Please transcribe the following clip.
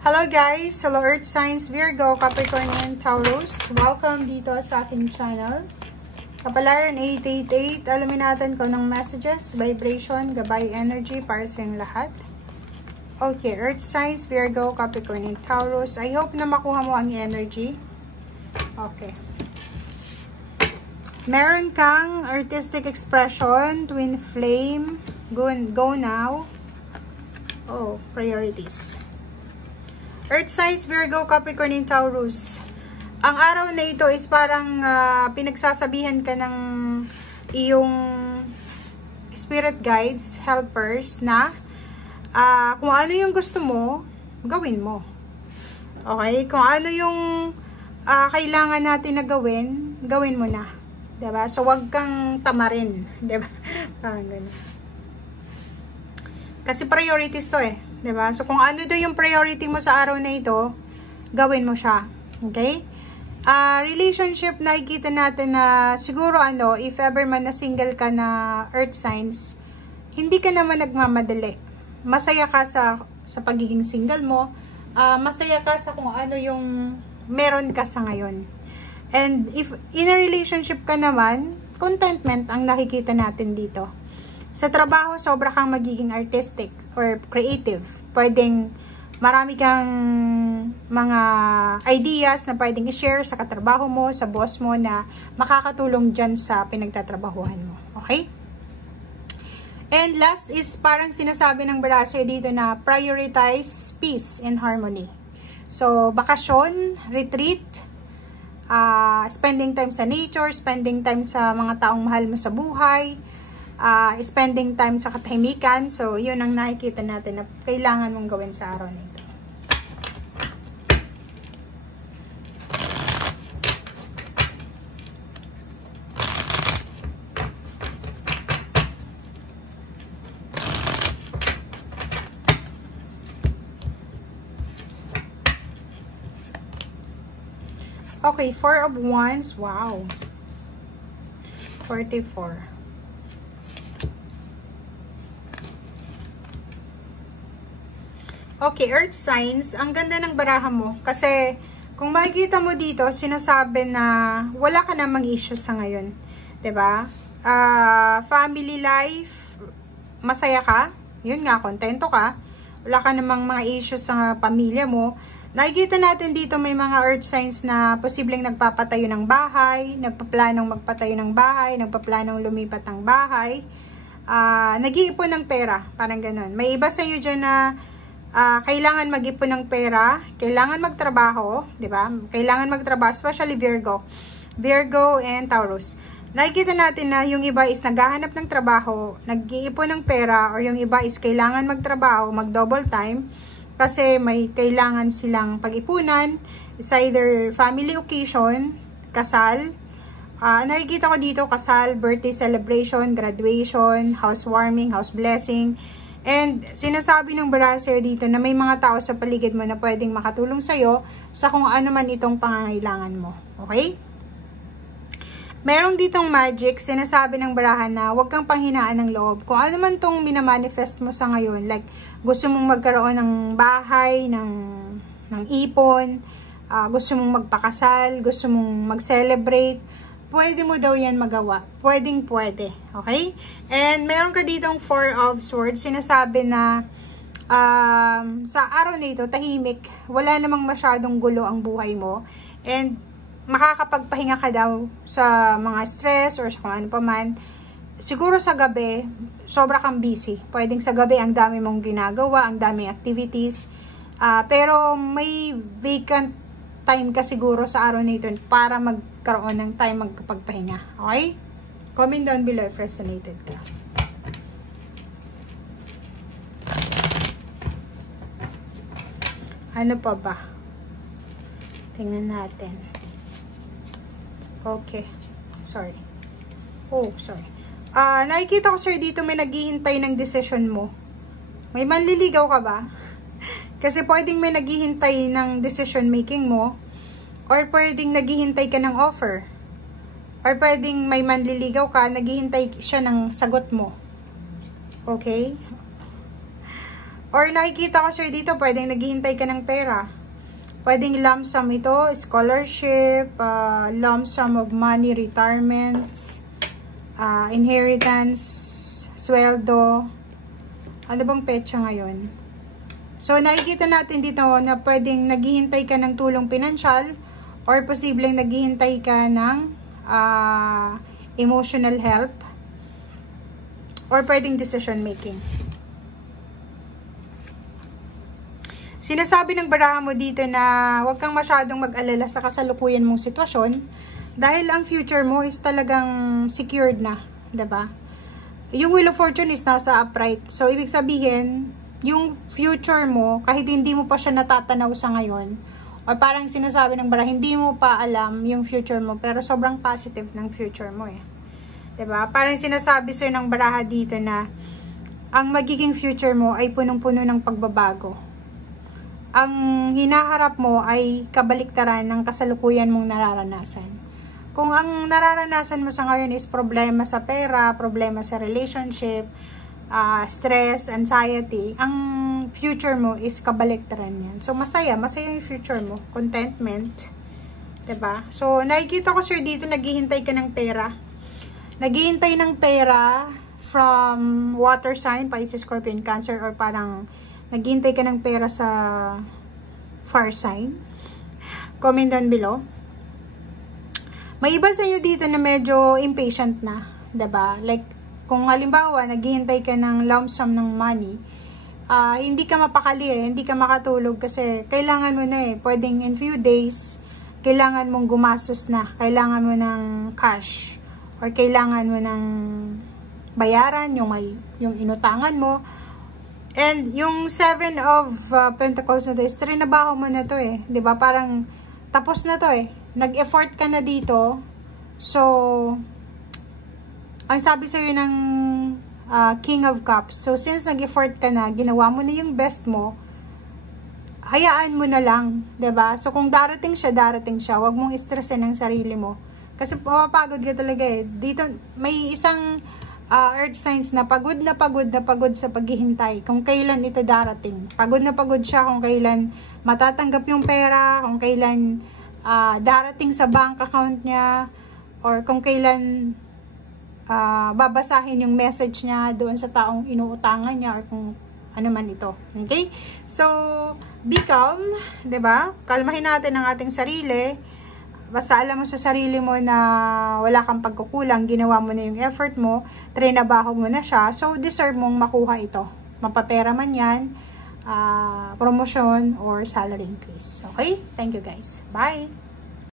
Hello guys! Hello Earth Signs, Virgo, Capricorn, and Taurus. Welcome dito sa aking channel. Kapalaran 888, alamin natin kung anong messages, vibration, gabay, energy para sa inyong lahat. Okay, Earth Signs, Virgo, Capricorn, and Taurus. I hope na makuha mo ang energy. Okay. Meron kang artistic expression, twin flame, go now. Oh, priorities. Earth Signs, Virgo, Capricorn, and Taurus. Ang araw na ito is parang pinagsasabihan ka ng iyong spirit guides, helpers na kung ano yung gusto mo, gawin mo. Okay? Kung ano yung kailangan natin na gawin, gawin mo na. Diba? So, wag kang tamarin. Diba? Parang ganun. Kasi priorities to eh. Diba? So, kung ano do yung priority mo sa araw na ito, gawin mo siya. Okay? Relationship, nakikita natin na siguro if ever man na single ka na Earth Signs, hindi ka naman nagmamadali. Masaya ka sa pagiging single mo. Masaya ka sa kung ano yung meron ka sa ngayon. And if in a relationship ka naman, contentment ang nakikita natin dito. Sa trabaho, sobra kang magiging artistic or creative. Pwedeng marami kang mga ideas na pwedeng i-share sa katrabaho mo, sa boss mo na makakatulong dyan sa pinagtatrabahuhan mo. Okay? And last is parang sinasabi ng Barasay dito na prioritize peace and harmony. So, bakasyon, retreat, spending time sa nature, spending time sa mga taong mahal mo sa buhay, spending time sa katahimikan. So, yun ang nakikita natin na kailangan mong gawin sa araw na ito. Okay, 4 of Wands. Wow. 44. Okay, Earth Signs, ang ganda ng baraha mo. Kasi, kung makikita mo dito, sinasabi na wala ka namang issues sa ngayon. 'Di ba? Family life, masaya ka. Yun nga, kontento ka. Wala ka namang mga issues sa pamilya mo. Nakikita natin dito may mga Earth Signs na posibleng nagpapatayo ng bahay, nagpaplanong magpatayo ng bahay, nagpaplanong lumipat ng bahay, nag-iipon ng pera, parang ganun. May iba sa iyo dyan na kailangan mag-ipon ng pera, kailangan magtrabaho, di ba? Kailangan magtrabaho, especially Virgo and Taurus. Nakikita natin na yung iba is naghahanap ng trabaho, nag-iipon ng pera, or yung iba is kailangan magtrabaho, mag-double time, kasi may kailangan silang pag-ipunan. It's either family occasion, kasal, nakikita ko dito kasal, birthday celebration, graduation, housewarming, house blessing. And sinasabi ng Barasay dito na may mga tao sa paligid mo na pwedeng makatulong sa'yo sa kung ano man itong pangangailangan mo. Okay? Merong ditong magic, sinasabi ng barahan na huwag kang panghinaan ng loob. Kung ano man itong minamanifest mo sa ngayon, like gusto mong magkaroon ng bahay, ng ipon, gusto mong magpakasal, gusto mong mag-celebrate, pwede mo daw yan magawa. Pwedeng pwede. Okay? And meron ka ditong 4 of Swords. Sinasabi na sa araw na ito, tahimik. Wala namang masyadong gulo ang buhay mo. And makakapagpahinga ka daw sa mga stress or sa kung ano pa man. Siguro sa gabi, sobra kang busy. Pwedeng sa gabi ang dami mong ginagawa, ang daming activities. Pero may vacant time ka siguro sa araw na ito para magkaroon ng time magpagpahinga. Okay? Comment down below if resonated ka. Ano pa ba? Tingnan natin. Okay. Sorry. Oh, sorry. Nakikita ko sir dito may naghihintay ng decision mo. May manliligaw ka ba? Kasi pwedeng may naghihintay ng decision making mo, or pwedeng naghihintay ka ng offer, or pwedeng may manliligaw ka, naghihintay siya ng sagot mo. Okay? Or nakikita ko sir dito, pwedeng naghihintay ka ng pera. Pwedeng lump sum ito, scholarship, lump sum of money, retirement, inheritance, sweldo. Ano bang petsa ngayon? So, nakikita natin dito na pwedeng naghihintay ka ng tulong pinansyal or posibleng naghihintay ka ng emotional help or pwedeng decision making. Sinasabi ng baraha mo dito na huwag kang masyadong mag-alala sa kasalukuyan mong sitwasyon dahil ang future mo is talagang secured na, 'di ba? Yung Wheel of Fortune is nasa upright. So, ibig sabihin, yung future mo, kahit hindi mo pa siya natatanaw sa ngayon, o parang sinasabi ng baraha, hindi mo pa alam yung future mo, pero sobrang positive ng future mo eh. 'Di ba? Parang sinasabi sa'yo ng baraha dito na ang magiging future mo ay punong-puno ng pagbabago. Ang hinaharap mo ay kabaliktaran ng kasalukuyan mong nararanasan. Kung ang nararanasan mo sa ngayon is problema sa pera, problema sa relationship, stress, anxiety, ang future mo is kabaliktaran yan. So, masaya yung future mo. Contentment. 'Di ba? So, nakikita ko sir dito, naghihintay ka ng pera. Naghihintay ng pera from water sign, Pisces, Scorpion, Cancer, or parang naghihintay ka ng pera sa fire sign. Comment down below. May iba sa inyo dito na medyo impatient na, 'di ba? Like, kung halimbawa, naghihintay ka ng lump sum ng money, hindi ka mapakali hindi ka makatulog kasi kailangan mo na pwedeng in few days, kailangan mong gumastos na, kailangan mo ng cash, or kailangan mo ng bayaran yung inutangan mo. And yung 7 of Pentacles na to is trinabaho mo na to 'di ba? Parang tapos na to nag-effort ka na dito. So, ang sabi sa'yo ng King of Cups, so since nag-effort ka na, ginawa mo na yung best mo, hayaan mo na lang, 'di ba? So, kung darating siya, wag mong stressin ang sarili mo. Kasi mapapagod ka talaga Dito, may isang earth signs na pagod sa paghihintay kung kailan ito darating. Pagod na pagod siya kung kailan matatanggap yung pera, kung kailan darating sa bank account niya, or kung kailan babasahin yung message niya doon sa taong inuutangan niya, or kung ano man ito. Okay? So, be calm, 'di ba? Kalmahin natin ang ating sarili. Basta alam mo sa sarili mo na wala kang pagkukulang, ginawa mo na yung effort mo, trinabaho mo na siya, so deserve mong makuha ito. Mapapera man yan, promotion, or salary increase. Okay? Thank you guys. Bye!